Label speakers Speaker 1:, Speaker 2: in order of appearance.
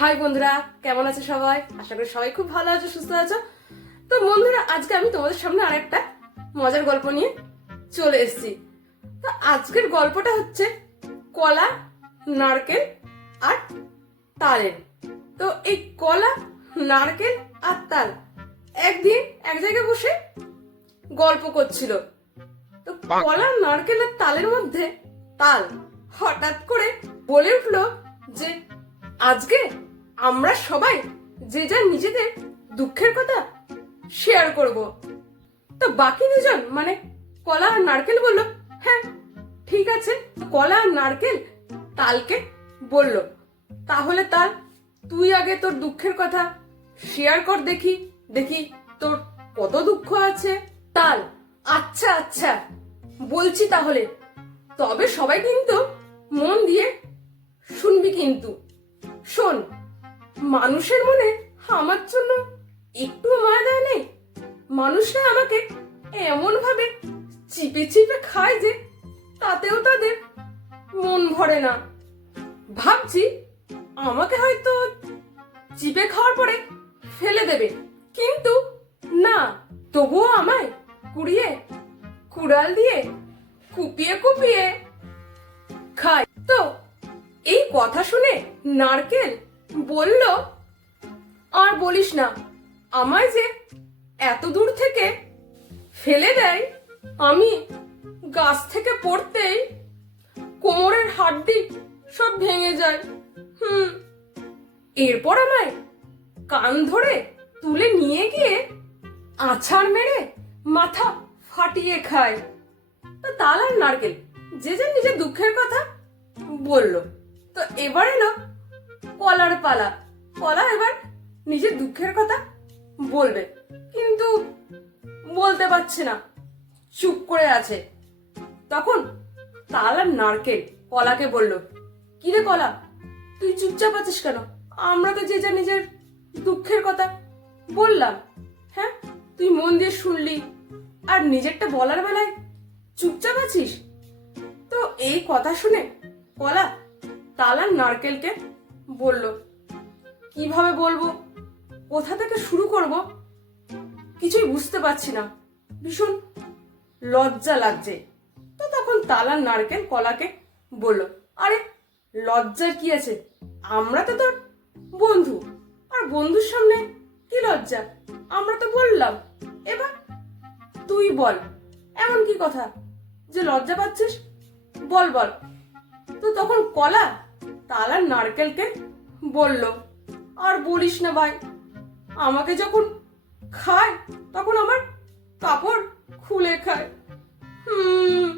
Speaker 1: High বন্ধুরা, কেমন আছে সবাই? আশা করি সবাই খুব ভালো আছো, সুস্থ আছো। তো বন্ধুরা, আজকে আমি তোমাদের সামনে আরেকটা মজার গল্প নিয়ে চলে এসেছি। তো আজকের গল্পটা হচ্ছে কলা, নারকেল আর তালের। তো এই কলা, নারকেল আর তাল একদিন এক জায়গায় বসে গল্প করছিল। তো কলা, নারকেল আর তালের মধ্যে তাল হঠাৎ করে বলে উঠল যে, আজকে আমরা সবাই যে যার নিজেদের দুঃখের কথা শেয়ার করব। তো বাকি দুজন মানে কলা আর নারকেল বলল হ্যাঁ ঠিক আছে। কলা আর নারকেল তালকে বলল, তাহলে তাল, তুই আগে তোর দুঃখের কথা শেয়ার কর দেখি দেখি তোর কত দুঃখ আছে। তাল আচ্ছা আচ্ছা বলছি তাহলে। তবে সবাই কিন্তু মন দিয়ে শুনবি কিন্তু। শোন মানুষের মনে আমার জন্য একটু মায়া দেয় নেই। মানুষরা আমাকে এমন ভাবে চিপে চিপে খায় যে তাতেও তাদের মন ভরে না। ভাবছি আমাকে হয়তো চিপে খাওয়ার পরে ফেলে দেবে। কিন্তু না, তবুও আমায় কুড়িয়ে, কুড়াল দিয়ে কুপিয়ে কুপিয়ে খায়। তো এই কথা শুনে নারকেল বলল, আর বলিস না, আমায় যে এত দূর থেকে ফেলে দেয়, আমি গাছ থেকে পড়তেই কোমরের হাড্ডি সব ভেঙে যায়। হুম, এরপর আমায় কান ধরে তুলে নিয়ে গিয়ে আছাড় মেরে মাথা ফাটিয়ে খায়। তা তাল আর নারকেল, যে যে নিজের দুঃখের কথা বলল, তো এবার এলো কলার পালা। কলা এবার নিজের দুঃখের কথা বলবে, কিন্তু বলতে পারছে না। চুপ করে আছে। তখন তাল আর নারকেল কলাকে বলল কি রে কলা, তুই চুপচাপ আছিস কেন? আমরা তো যে যা নিজের দুঃখের কথা বললাম হ্যাঁ? তুই মন দিয়ে শুনলি আর নিজেরটা বলার বেলায় চুপচাপ আছিস? তো এই কথা শুনে কলা তাল আর নারকেলকে বলল, কীভাবে বলব? কোথা থেকে শুরু করব? কিছুই বুঝতে পারছি না। ভীষণ লজ্জা লাগছে। তো তখন তালা নারকেল কলাকে বলল, আরে, লজ্জার কি আছে? আমরা তো তোর বন্ধু। আর বন্ধুর সামনে কি লজ্জা? আমরা তো বললাম। এবার তুই বল, এমন কি কথা? যে লজ্জা পাচ্ছিস? বল বল। তো তখন কলা তালার নারকেলকে বলল, আর বলিস না ভাই, আমাকে যখন খায়, তখন আমার কাপড় খুলে খায়। হুম।